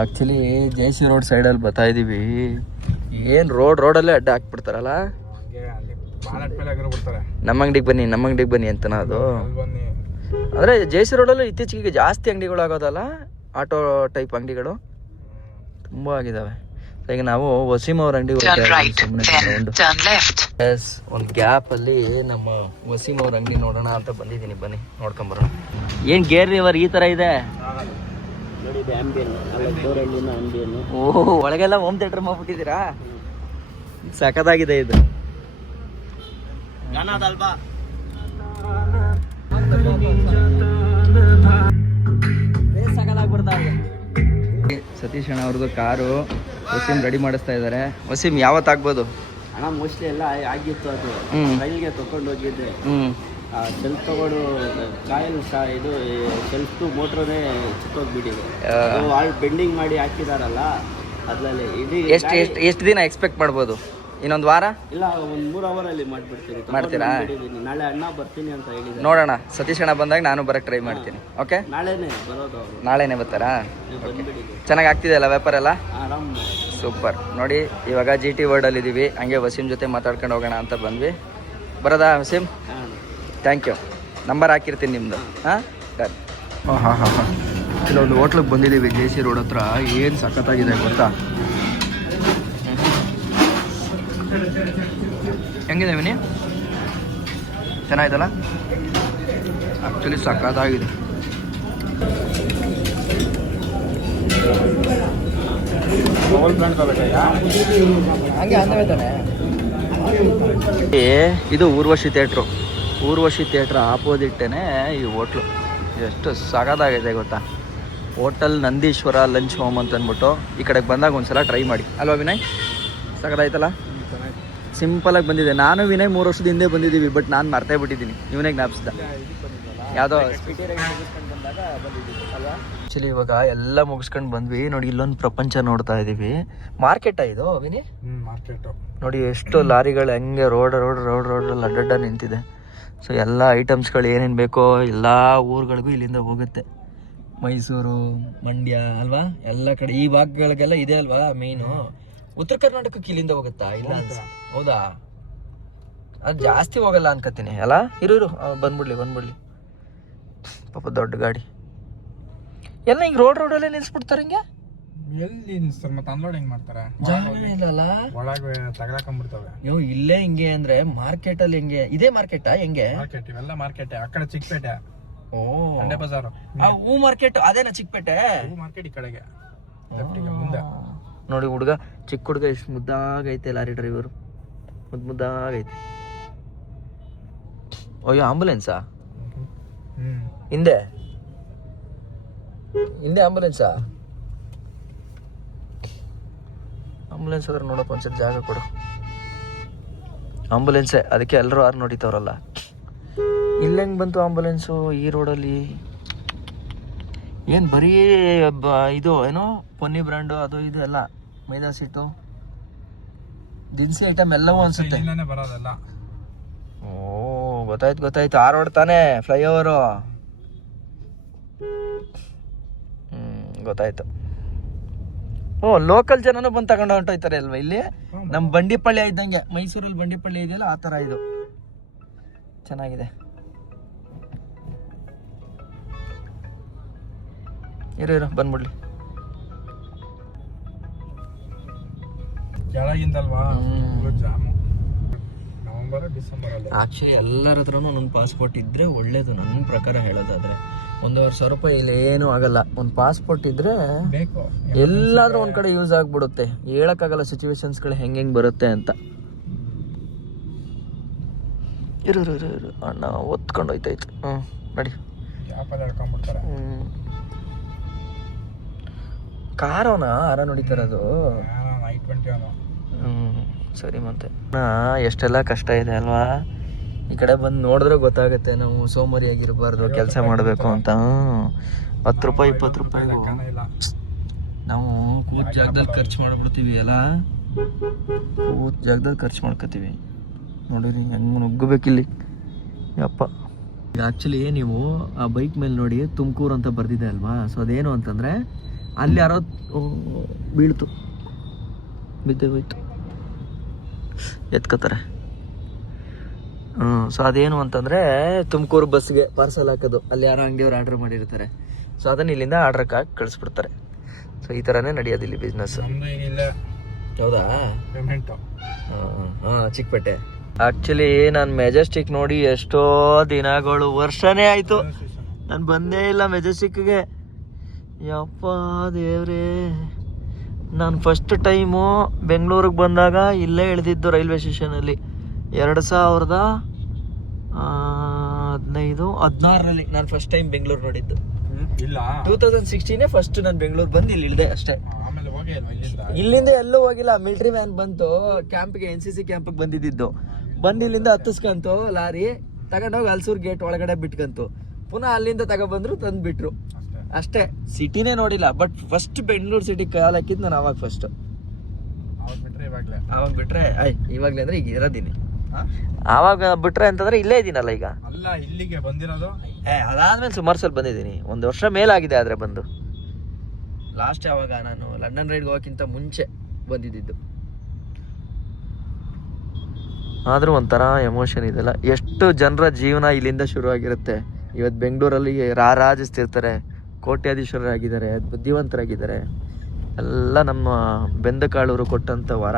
Actually JC. Road ಸೈಡಲ್ಲಿ ಬರ್ತಾ ಇದ್ದೀವಿ. ಏನು ರೋಡಲ್ಲೇ ಅಡ್ಡ ಹಾಕ್ಬಿಡ್ತಾರಲ್ಲ. ನಮ್ಮ ಅಂಗಡಿಗೆ ಬನ್ನಿ ಅಂತನಾ ಅದು. ಅಂದರೆ ಜೆ.ಸಿ. ರೋಡಲ್ಲೂ ಇತ್ತೀಚೆಗೆ ಜಾಸ್ತಿ ಅಂಗಡಿಗಳು ಆಗೋದಲ್ಲ, ಆಟೋ ಟೈಪ್ ಅಂಗಡಿಗಳು ತುಂಬ ಆಗಿದ್ದಾವೆ. ಈಗ ನಾವು ವಸೀಮ್ ಅವ್ರ ಅಂಗಡಿ ಎಸ್ ಒಂದು ಗ್ಯಾಪಲ್ಲಿ ನಮ್ಮ ವಸೀಮ್ ಅವ್ರ ಅಂಗಡಿ ನೋಡೋಣ ಅಂತ ಬಂದಿದ್ದೀನಿ. ಬನ್ನಿ ನೋಡ್ಕೊಂಬರೋಣ. ಏನು ಗೇರ್ ಲಿವರ್ ಈ ಥರ ಇದೆ. ಓಹ್, ಒಳಗೆಲ್ಲ ಹೋಮ್ ಥಿಯೇಟರ್ ಮಾಡ್ಬಿಟ್ಟಿದ್ದೀರಾ? ಸಖತ್ತಾಗಿದೆ ಇದು. ಸತೀಶ್ ಅಣ್ಣ ಅವ್ರದ್ದು ಕಾರು ವಸೀಮ್ ರೆಡಿ ಮಾಡಿಸ್ತಾ ಇದ್ದಾರೆ. ವಸೀಮ್ ಯಾವತ್ತು ಆಗ್ಬೋದು ಅಣ್ಣ? ಮೋಸ್ಟ್ಲಿ ಎಲ್ಲ ಆಗಿತ್ತು. ಅದು ರೈಲ್ಗೆ ತಗೊಂಡು ಹೋಗಿದ್ದೆ. ಸೆಲ್ಫ್ ತಗೊಂಡು ಕಾಯಿಲ್ ಇದು ಸೆಲ್ಫ್ ಮೋಟ್ರನೇ ಚಿಕ್ಕೋಗ್ಬಿಟ್ಟಿದೆ. ಬೆಂಡಿಂಗ್ ಮಾಡಿ ಹಾಕಿದಾರಲ್ಲ ಅದ್ರಲ್ಲಿ. ಇದು ಎಷ್ಟು ದಿನ ಎಕ್ಸ್ಪೆಕ್ಟ್ ಮಾಡ್ಬೋದು? ಇನ್ನೊಂದು ವಾರ ಇಲ್ಲ, ಒಂದು 3 ಅವರಲ್ಲಿ ಮಾಡ್ಬಿಡ್ತೀನಿ. ಮಾಡ್ತೀರಾ? ನಾಳೆ ಅಣ್ಣ ಬರ್ತೀನಿ ಅಂತ ಹೇಳಿದ್ರು. ನೋಡೋಣ, ಸತೀಶ್ ಅಣ್ಣ ಬಂದಾಗ ನಾನು ಬರಕ್ಕೆ ಟ್ರೈ ಮಾಡ್ತೀನಿ. ಓಕೆ, ನಾಳೆನೇ ಬರೋದು ಅವರು. ನಾಳೆನೇ ಬರ್ತಾರಾ? ಚೆನ್ನಾಗಿ ಆಗ್ತಿದೆ ಅಲ್ಲ ವ್ಯಾಪಾರ ಎಲ್ಲ? ಆರಾಮ್, ಸೂಪರ್. ನೋಡಿ ಇವಾಗ GT ವರ್ಡಲ್ಲಿ ಇದ್ದೀವಿ. ಹಂಗೆ ವಸೀಮ್ ಜೊತೆ ಮಾತಾಡ್ಕೊಂಡು ಹೋಗೋಣ ಅಂತ ಬಂದ್ವಿ. ಬರೋದಾ ವಸೀಮ್? Thank you. ನಂಬರ್ ಹಾಕಿರ್ತೀನಿ ನಿಮ್ಮದು. ಹಾಂ ಡನ್. ಹಾಂ. ಕೆಲವೊಂದು ಹೋಟ್ಲಿಗೆ ಬಂದಿದ್ದೀವಿ ಜೆ.ಸಿ. ರೋಡ್ ಹತ್ರ. ಏನು ಸಖತ್ತಾಗಿದೆ ಗೊತ್ತಾ? ಹೆಂಗಿದೆ ವಿನಿ? ಚೆನ್ನಾಗಿದಲ್ಲ? ಆ್ಯಕ್ಚುಲಿ ಸಖತ್ತಾಗಿದೆ. ಇದು ಊರ್ವಶಿ ಥಿಯೇಟ್ರ್ ಆಪೋಸಿಟ್ಟೇನೆ ಈ ಹೋಟ್ಲು. ಎಷ್ಟು ಸಖತ್ತಾಗಿದೆ ಗೊತ್ತಾ? ಹೋಟೆಲ್ ನಂದೀಶ್ವರ ಲಂಚ್ ಹೋಮ್ ಅಂತ ಅಂದ್ಬಿಟ್ಟು ಈ ಕಡೆಗೆ ಬಂದಾಗ ಒಂದ್ಸಲ ಟ್ರೈ ಮಾಡಿ. ಅಲ್ವಾ ವಿನಯ್? ಸಖತ್ತಾಯ್ತಲ್ಲ? ಸಿಂಪಲಾಗಿ ಬಂದಿದೆ. ನಾನು ವಿನಯ್ 3 ವರ್ಷದ ಹಿಂದೆ ಬಂದಿದ್ದೀವಿ, ಬಟ್ ನಾನು ಮರ್ತೇ ಬಿಟ್ಟಿದ್ದೀನಿ. ಇವನೇ ಜ್ಞಾಪಿಸ್ದ. ಯಾವುದೋ ಬಂದಾಗ ಬಂದಿದ್ದೀವಿ ಅಲ್ವಾ? ಆ್ಯಕ್ಚುಲಿ ಇವಾಗ ಎಲ್ಲ ಮುಗಿಸ್ಕೊಂಡು ಬಂದ್ವಿ. ನೋಡಿ ಇಲ್ಲೊಂದು ಪ್ರಪಂಚ ನೋಡ್ತಾ ಇದ್ದೀವಿ. ಮಾರ್ಕೆಟಾ ಇದು ವಿನಿ? ಮಾರ್ಕೆಟ್ ನೋಡಿ ಎಷ್ಟು ಲಾರಿಗಳು ಹೆಂಗೆ ರೋಡಲ್ಲಿ ಅಡ್ಡಡ್ಡ ನಿಂತಿದೆ. ಸೊ ಎಲ್ಲ ಐಟಮ್ಸ್ಗಳು ಏನೇನು ಬೇಕೋ ಎಲ್ಲ ಊರುಗಳಿಗೂ ಇಲ್ಲಿಂದ ಹೋಗುತ್ತೆ. ಮೈಸೂರು, ಮಂಡ್ಯ ಅಲ್ವಾ? ಎಲ್ಲ ಕಡೆ ಈ ಭಾಗಗಳಿಗೆಲ್ಲ ಇದೆ ಅಲ್ವಾ ಮೇಯ್ನು. ಉತ್ತರ ಕರ್ನಾಟಕಕ್ಕೆ ಇಲ್ಲಿಂದ ಹೋಗುತ್ತಾ? ಇಲ್ಲ ಹೌದಾ? ಅದು ಜಾಸ್ತಿ ಹೋಗಲ್ಲ ಅನ್ಕೋತೀನಿ ಅಲ್ಲ? ಇರು ಬಂದ್ಬಿಡ್ಲಿ ಪಾಪ ದೊಡ್ಡ ಗಾಡಿ ಎಲ್ಲ ಹಿಂಗೆ ರೋಡಲ್ಲೇ ನಿಲ್ಸ್ಬಿಡ್ತಾರೆ. ಹಿಂಗೆ ಎಲ್ಲಿ ಮತ್ತೆ ಅನ್ಲೋಡಿಂಗ್ ಮಾಡ್ತಾರೆ? ಜಾಗನೇ ಇಲ್ಲಲ್ಲ, ಒಳಗೆ ತಗಲಾಕೊಂಡ್ಬಿಡ್ತವೆ. ನೀವು ಇಲ್ಲೇ ಹಿಂಗೆ ಅಂದ್ರೆ ಮಾರ್ಕೆಟಲ್ಲಿ ಹೆಂಗೆ? ಇದೇ ಮಾರ್ಕೆಟಾ? ಹೆಂಗೆ ಮಾರ್ಕೆಟ್ ಇವೆಲ್ಲ ಮಾರ್ಕೆಟ್. ಆ ಕಡೆ ಚಿಕ್ಕಪೇಟೆ. ಓ, ಅಂಡೆ ಬಜಾರು. ಹೂ ಮಾರ್ಕೆಟ್ ಅದೇನಾ ಚಿಕ್ಕಪೇಟೆ? ಹೂ ಮಾರ್ಕೆಟ್ ಈ ಕಡೆಗೆ ಮುಂದೆ. ನೋಡಿ ಹುಡುಗ, ಚಿಕ್ಕ ಹುಡುಗ ಎಷ್ಟು ಮುದ್ದಾಗೈತೆ. Lorry driver ಮುದ್ದಾಗೈತೆ. ಅಯ್ಯೋ, ಆಂಬುಲೆನ್ಸಾ ಹಿಂದೆ ಆಂಬುಲೆನ್ಸಾ? ಆಂಬುಲೆನ್ಸ್ ಆದ್ರೆ ನೋಡಪ್ಪ ಒಂದ್ಸಲ ಜಾಗ ಕೊಡು. ಆಂಬುಲೆನ್ಸೇ, ಅದಕ್ಕೆ ಎಲ್ಲರೂ ಯಾರು ನೋಡಿತವ್ರಲ್ಲ. ಇಲ್ಲ ಹೆಂಗೆ ಬಂತು ಆಂಬುಲೆನ್ಸು ಈ ರೋಡಲ್ಲಿ? ಏನು ಬರೀ ಇದು ಏನೋ ಪೊನ್ನಿ ಬ್ರ್ಯಾಂಡು ಅದು ಇದು ಎಲ್ಲ ಮೈದಾ ಸಿಟ್ಟು ದಿನಸಿ ಐಟಮ್ ಎಲ್ಲವೂ ಅನ್ಸುತ್ತೆ. ಬರೋದಲ್ಲ. ಓ ಗೊತ್ತಾಯ್ತು. ಆ ರೋಡ್ ತಾನೇ ಫ್ಲೈಓವರು? ಗೊತ್ತಾಯ್ತು. ಓ, ಲೋಕಲ್ ಜನನೂ ಬಂದು ತಗೊಂಡು ಹೊಂಟೋಯ್ತಾರೆ ಅಲ್ವಾ ಇಲ್ಲಿ? ನಮ್ಮ ಬಂಡಿಪಳ್ಳಿ ಇದ್ದಂಗೆ, ಮೈಸೂರಲ್ಲಿ ಬಂಡಿಪಳ್ಳಿ ಇದೆಯಲ್ಲ ಆ ಥರ ಇದು. ಚೆನ್ನಾಗಿದೆ. ಇರು ಬಂದ್ಬಿಡ್ಲಿ. ಆಕ್ಚುಲಿ ಎಲ್ಲರ ಹತ್ರನೂ ಒಂದೊಂದು ಪಾಸ್ಪೋರ್ಟ್ ಇದ್ರೆ ಒಳ್ಳೇದು ನನ್ನ ಪ್ರಕಾರ ಹೇಳೋದಾದ್ರೆ. 1,000 ರೂಪಾಯಿ ಇಲ್ಲಿ ಏನೂ ಆಗಲ್ಲ. ಒಂದು ಪಾಸ್ಪೋರ್ಟ್ ಇದ್ರೆ ಎಲ್ಲಾದ್ರೂ ಒಂದ್ ಕಡೆ ಯೂಸ್ ಆಗ್ಬಿಡುತ್ತೆ. ಹೇಳಕ್ಕಾಗಲ್ಲ ಸಿಚುವೇಶನ್ಸ್ಗಳು ಹೆಂಗೆ ಬರುತ್ತೆ ಅಂತ. ಇರು ಅಣ್ಣ ಒತ್ಕೊಂಡು ಹೋಯ್ತಾಯ್ತು. ನಡಿ. ಕಾರ್ ಅವನ ನೋಡಿತಾರದು. ಸರಿ ಮತ್ತೆ ಎಷ್ಟೆಲ್ಲ ಕಷ್ಟ ಇದೆ ಅಲ್ವಾ? ಈ ಕಡೆ ಬಂದು ನೋಡಿದ್ರೆ ಗೊತ್ತಾಗುತ್ತೆ ನಾವು ಸೋಮಾರಿಯಾಗಿರ್ಬಾರ್ದು, ಕೆಲಸ ಮಾಡಬೇಕು ಅಂತ. 10 ರೂಪಾಯಿ 20 ರೂಪಾಯಿ ನಾವು ಕೂತ್ ಜಾಗದಲ್ಲಿ ಖರ್ಚು ಮಾಡ್ಬಿಡ್ತೀವಿ ಅಲ್ಲ. ಕೂತ್ ಜಾಗದಲ್ಲಿ ಖರ್ಚು ಮಾಡ್ಕೋತೀವಿ. ನೋಡಿರಿ ಹೆಂಗೆ ನುಗ್ಗಬೇಕಿಲ್ಲಿ ಯಪ್ಪ. ಆ್ಯಕ್ಚುಲಿ ನೀವು ಆ ಬೈಕ್ ಮೇಲೆ ನೋಡಿ ತುಮಕೂರು ಅಂತ ಬರ್ದಿದೆ ಅಲ್ವಾ? ಸೊ ಅದೇನು ಅಂತಂದರೆ ಅಲ್ಲಿ ಯಾರೋ ಬೀಳ್ತು, ಬಿದ್ದೆ ಹೋಯ್ತು, ಎತ್ಕೋತಾರೆ. ಸೊ ಅದೇನು ಅಂತಂದರೆ ತುಮಕೂರು ಬಸ್ಗೆ ಪಾರ್ಸಲ್ ಹಾಕೋದು, ಅಲ್ಲಿ ಯಾರೋ ಅಂಗಡಿಯವ್ರು ಆರ್ಡ್ರ್ ಮಾಡಿರ್ತಾರೆ. ಸೊ ಅದನ್ನು ಇಲ್ಲಿಂದ ಆರ್ಡ್ರಕ್ಕೆ ಹಾಕಿ ಕಳಿಸ್ಬಿಡ್ತಾರೆ. ಸೊ ಈ ಥರನೇ ನಡೆಯೋದು ಇಲ್ಲಿ ಬಿಸ್ನೆಸ್. ಹೌದಾ? ಪೇಮೆಂಟು ಹಾಂ, ಚಿಕ್ಕಪೇಟೆ. ಆ್ಯಕ್ಚುಲಿ ನಾನು ಮೆಜೆಸ್ಟಿಕ್ ನೋಡಿ ಎಷ್ಟೋ ದಿನಗಳು, ವರ್ಷನೇ ಆಯಿತು ನಾನು ಬಂದೇ ಇಲ್ಲ ಮೆಜೆಸ್ಟಿಕ್ಗೆ. ಯಪ್ಪ ದೇವ್ರೇ, ನಾನು ಫಸ್ಟ್ ಟೈಮು ಬೆಂಗಳೂರಿಗೆ ಬಂದಾಗ ಇಲ್ಲೇ ಇಳಿದಿದ್ದು ರೈಲ್ವೆ ಸ್ಟೇಷನಲ್ಲಿ 2016ರಲ್ಲಿ ನಾನು ಫಸ್ಟ್ ಟೈಮ್ ಬೆಂಗಳೂರು ನೋಡಿದ್ದು. ಇಲ್ಲ 2016 ಫಸ್ಟ್ ನಾನು ಬೆಂಗಳೂರು ಬಂದು ಇಲ್ಲಿ ಇಳಿದೆ ಅಷ್ಟೇ. ಆಮೇಲೆ ಹೋಗಿ ಇಲ್ಲಿಂದ ಎಲ್ಲೂ ಹೋಗಿಲ್ಲ. ಮಿಲಿಟರಿ ವ್ಯಾನ್ ಬಂತು ಕ್ಯಾಂಪ್ಗೆ, NCC ಕ್ಯಾಂಪಿಗೆ ಬಂದಿದ್ದು. ಬಂದು ಇಲ್ಲಿಂದ ಹತ್ತಿಸ್ಕಂತು ಲಾರಿ, ತಗೊಂಡೋಗಿ ಹಲ್ಸೂರು ಗೇಟ್ ಒಳಗಡೆ ಬಿಟ್ಕಂತು. ಪುನಃ ಅಲ್ಲಿಂದ ತಗೊಬಂದ್ರು, ತಂದು ಬಿಟ್ರು ಅಷ್ಟೇ. ಸಿಟಿನೇ ನೋಡಿಲ್ಲ. ಬಟ್ ಫಸ್ಟ್ ಬೆಂಗಳೂರು ಸಿಟಿ ಕಾಲ್ ಹಾಕಿದ್ದು ನಾನು ಅವಾಗ ಫಸ್ಟ್. ಅವಾಗ ಬಿಟ್ರೆ ಇವಾಗಲೇ ಅಂದ್ರೆ ಈಗ ಇರೋದೀನಿ. ಆವಾಗ ಬಿಟ್ರೆ ಅಂತಂದ್ರೆ ಇಲ್ಲೇ ಇದ್ದೀನಲ್ಲ ಈಗ. ಅಲ್ಲ, ಇಲ್ಲಿಗೆ ಬಂದಿರೋದು ಅದಾದ್ಮೇಲೆ ಸುಮಾರು ಸಲ ಬಂದಿದ್ದೀನಿ. 1 ವರ್ಷ ಮೇಲಾಗಿದೆ ಆದ್ರೆ ಬಂದು. ಲಾಸ್ಟ್ ಯಾವಾಗ ನಾನು ಲಂಡನ್ ರೈಡ್ಗೆ ಹೋಗೋಕ್ಕಿಂತ ಮುಂಚೆ ಬಂದಿದ್ದು. ಆದರೂ ಒಂಥರ ಎಮೋಷನ್ ಇದೆಲ್ಲ. ಎಷ್ಟು ಜನರ ಜೀವನ ಇಲ್ಲಿಂದ ಶುರುವಾಗಿರುತ್ತೆ. ಇವತ್ತು ಬೆಂಗಳೂರಲ್ಲಿ ರಾಜಿಸ್ತಿರ್ತಾರೆ, ಕೋಟ್ಯಾಧೀಶ್ವರರಾಗಿದ್ದಾರೆ, ಬುದ್ಧಿವಂತರಾಗಿದ್ದಾರೆ. ಎಲ್ಲ ನಮ್ಮ ಬೆಂದಕಾಳೂರು ಕೊಟ್ಟಂಥ ವರ.